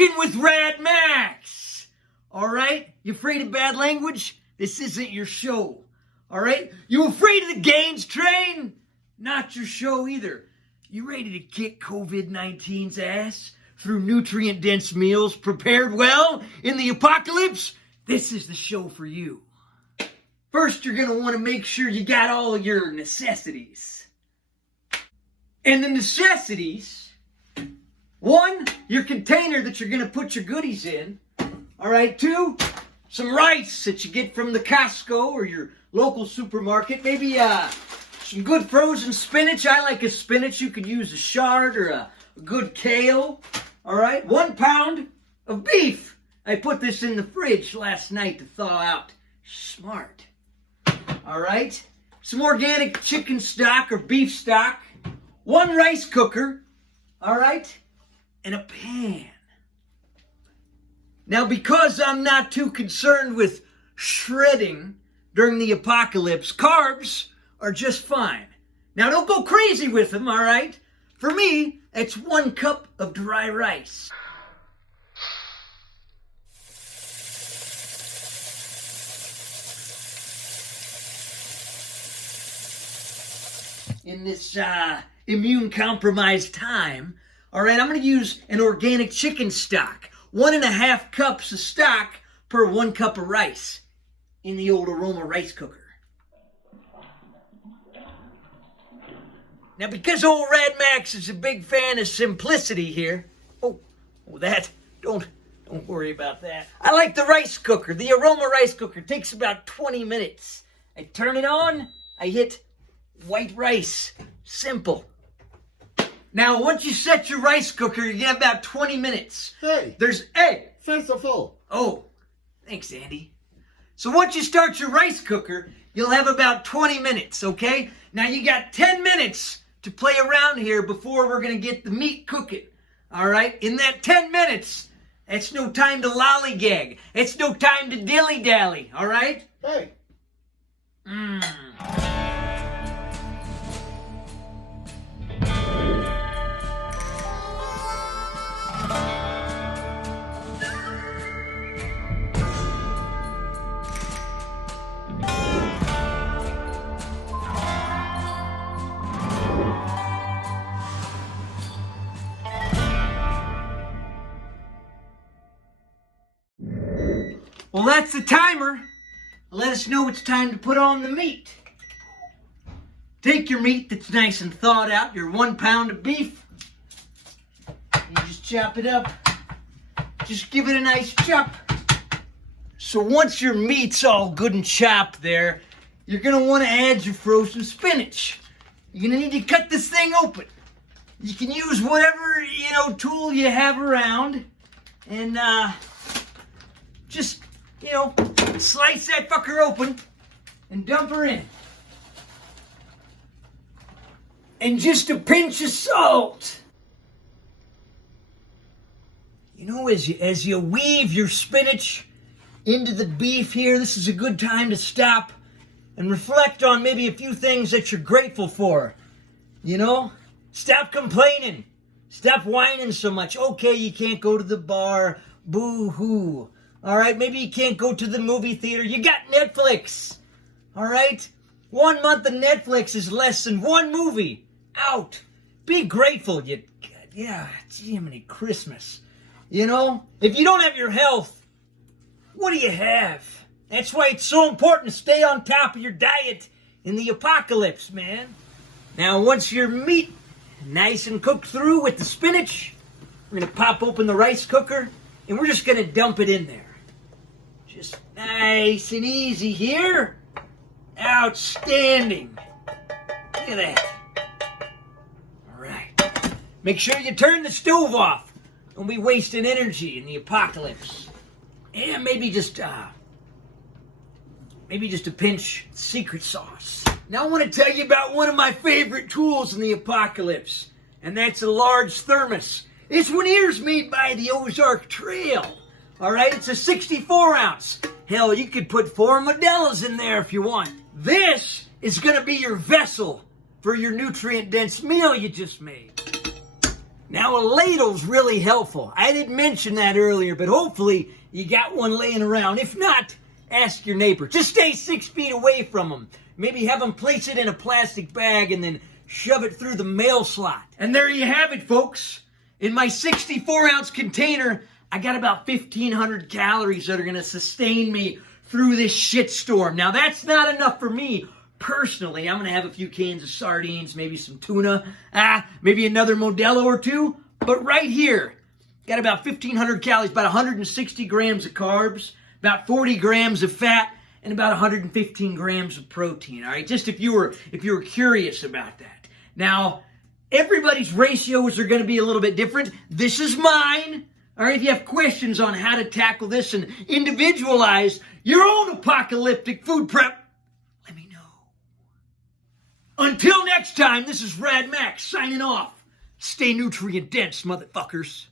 Cooking with Rad Max. All right? You afraid of bad language? This isn't your show. All right? You afraid of the gains train? Not your show either. You ready to kick COVID-19's ass through nutrient-dense meals prepared well in the apocalypse? This is the show for you. First, you're going to want to make sure you got all your necessities. And the necessities, one, your container that you're going to put your goodies in. All right, two, some rice that you get from the Costco or your local supermarket. Maybe some good frozen spinach. I like a spinach. You could use a chard or a good kale. All right, 1 pound of beef. I put this in the fridge last night to thaw out. Smart. All right, some organic chicken stock or beef stock. 1 rice cooker. All right, and a pan. Now, because I'm not too concerned with shredding during the apocalypse, carbs are just fine. Now, don't go crazy with them, all right? For me, it's 1 cup of dry rice. In this immune-compromised time, all right, I'm going to use an organic chicken stock. 1.5 cups of stock per 1 cup of rice in the old aroma rice cooker. Now, because old Rad Max is a big fan of simplicity here, don't worry about that. I like the rice cooker. The aroma rice cooker takes about 20 minutes. I turn it on, I hit white rice. Simple. Now, once you set your rice cooker, you get about 20 minutes. Hey, thanks are full. Oh, thanks, Andy. So once you start your rice cooker, you'll have about 20 minutes, okay? Now, you got 10 minutes to play around here before we're going to get the meat cooking, all right? In that 10 minutes, it's no time to lollygag. It's no time to dilly-dally, all right? Hey. Well, that's the timer. Let us know it's time to put on the meat. Take your meat that's nice and thawed out, your 1 pound of beef. You just chop it up. Just give it a nice chop. So once your meat's all good and chopped there, you're going to want to add your frozen spinach. You're going to need to cut this thing open. You can use whatever, tool you have around. And, just, slice that fucker open and dump her in. And just a pinch of salt. As you weave your spinach into the beef here, this is a good time to stop and reflect on maybe a few things that you're grateful for. Stop complaining. Stop whining so much. Okay, you can't go to the bar. Boo-hoo. All right, maybe you can't go to the movie theater. You got Netflix. All right? 1 month of Netflix is less than 1 movie out. Be grateful. Jiminy Christmas. If you don't have your health, what do you have? That's why it's so important to stay on top of your diet in the apocalypse, man. Now, once your meat nice and cooked through with the spinach, we're going to pop open the rice cooker, and we're just going to dump it in there. Just nice and easy here. Outstanding. Look at that. All right. Make sure you turn the stove off. Don't be wasting energy in the apocalypse. And maybe just a pinch of secret sauce. Now I want to tell you about one of my favorite tools in the apocalypse, and that's a large thermos. This one here's made by the Ozark Trail. All right, it's a 64 ounce. Hell, you could put 4 Modelo's in there if you want. This is going to be your vessel for your nutrient-dense meal you just made. Now, a ladle's really helpful. I didn't mention that earlier, but hopefully you got one laying around. If not, ask your neighbor. Just stay 6 feet away from them. Maybe have them place it in a plastic bag and then shove it through the mail slot. And there you have it, folks. In my 64-ounce container, I got about 1,500 calories that are going to sustain me through this shitstorm. Now, that's not enough for me. Personally, I'm going to have a few cans of sardines, maybe some tuna, maybe another Modelo or two. But right here, got about 1,500 calories, about 160 grams of carbs, about 40 grams of fat, and about 115 grams of protein. All right, just if you were curious about that. Now, everybody's ratios are going to be a little bit different. This is mine. All right, if you have questions on how to tackle this and individualize your own apocalyptic food prep, let me know. Until next time, this is Rad Max signing off. Stay nutrient dense, motherfuckers.